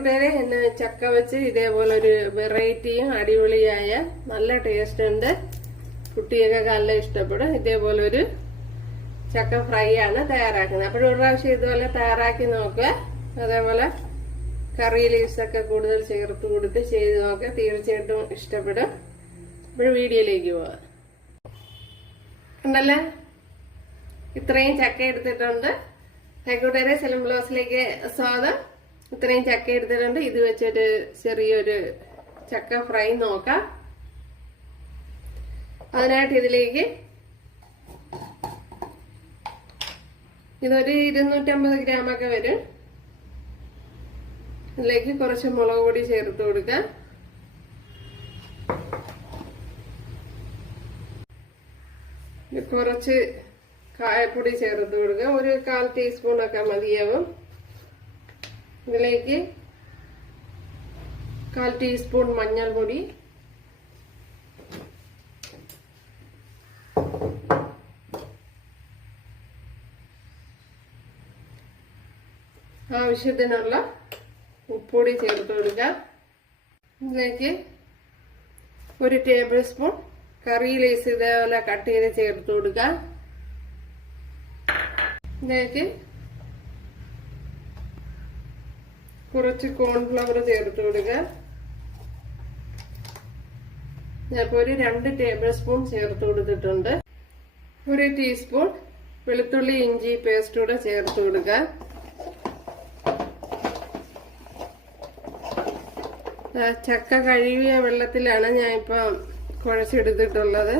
കൂട്ടുകാരെ എന്നെ ചക്ക വെച്ച് ഇതേപോലൊരു വെറൈറ്റിയും അടിപൊളിയായ നല്ല ടേസ്റ്റ് ഉണ്ട്. കുട്ടിയൊക്കെ നല്ല ഇഷ്ടപ്പെടും. ഇതേപോലൊരു ചക്ക ഫ്രൈ ആണ് തയ്യാറാക്കുന്നത്. അപ്പോഴും ഒരു പ്രാവശ്യം ഇതുപോലെ തയ്യാറാക്കി നോക്കുക. അതേപോലെ കറി ലീവ്സൊക്കെ കൂടുതൽ ചേർത്ത് കൊടുത്ത് ചെയ്ത് നോക്കുക. തീർച്ചയായിട്ടും ഇഷ്ടപ്പെടും. അപ്പോഴും വീഡിയോയിലേക്ക് പോവാം. ഉണ്ടല്ലേ, ഇത്രയും ചക്ക എടുത്തിട്ടുണ്ട്. കൂട്ടുകാരെ സെലം ബ്ലോസിലേക്ക് സ്വാഗതം. ഇത്രയും ചക്ക എടുത്തിട്ടുണ്ട്. ഇത് വെച്ചൊരു ചെറിയൊരു ചക്ക ഫ്രൈ നോക്കാം. അതിനായിട്ട് ഇതിലേക്ക് ഇതൊരു 250 ഗ്രാമൊക്കെ വരും. ഇതിലേക്ക് കുറച്ച് മുളക് പൊടി ചേർത്ത് കൊടുക്കാം. കുറച്ച് കായപ്പൊടി ചേർത്ത് കൊടുക്കുക. ഒരു 1/4 ടീസ്പൂണൊക്കെ മതിയാവും. ഇതിലേക്ക് 1/4 ടീസ്പൂൺ മഞ്ഞൾപ്പൊടി, ആവശ്യത്തിനുള്ള ഉപ്പുപൊടി ചേർത്ത് കൊടുക്കുക. ഇതിലേക്ക് 1 ടേബിൾ സ്പൂൺ കറി ലീവ്സ് ഇതേപോലെ കട്ട് ചെയ്ത് ചേർത്ത് കൊടുക്കുക. ഇതിലേക്ക് കുറച്ച് കോൺഫ്ലവർ ചേർത്ത് കൊടുക്കുക. ഞാനിപ്പോൾ ഒരു 2 ടേബിൾ സ്പൂൺ ചേർത്ത് കൊടുത്തിട്ടുണ്ട്. 1 ടീസ്പൂൺ വെളുത്തുള്ളി ഇഞ്ചി പേസ്റ്റ് കൂടെ ചേർത്ത് കൊടുക്കുക. ചക്ക കഴുകിയ വെള്ളത്തിലാണ് ഞാനിപ്പം കുഴച്ചെടുത്തിട്ടുള്ളത്.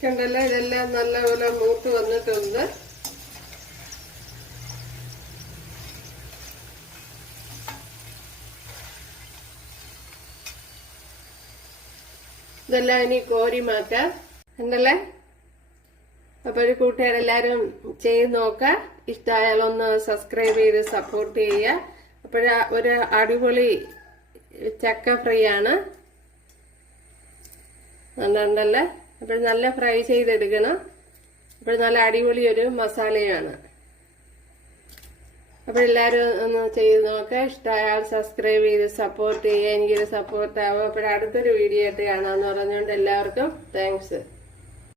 കണ്ടല്ലോ, ഇതെല്ലാം നല്ലപോലെ മൂത്ത് വന്നിട്ടുണ്ട്. ഇതെല്ലാം ഇനി കോരി മാറ്റാം. ഉണ്ടല്ലേ, അപ്പോൾ ഒരു കൂട്ടുകാരെല്ലാരും ചെയ്ത് നോക്കുക. ഇഷ്ടമായാലൊന്ന് സബ്സ്ക്രൈബ് ചെയ്ത് സപ്പോർട്ട് ചെയ്യുക. ഒരു അടിപൊളി ചക്ക ഫ്രൈ ആണ്. ഉണ്ടല്ലേ, അപ്പോൾ നല്ല ഫ്രൈ ചെയ്തെടുക്കണം. അപ്പോൾ നല്ല അടിപൊളി ഒരു മസാലയാണ്. അപ്പോൾ എല്ലാവരും ഒന്ന് ചെയ്ത് നോക്കുക. ഇഷ്ടമായാൽ സബ്സ്ക്രൈബ് ചെയ്ത് സപ്പോർട്ട് ചെയ്യുക. എനിക്കൊരു സപ്പോർട്ട് ആവും. അപ്പോൾ അടുത്തൊരു വീഡിയോ ആയിട്ട് കാണാമെന്ന് പറഞ്ഞുകൊണ്ട് എല്ലാവർക്കും താങ്ക്സ്.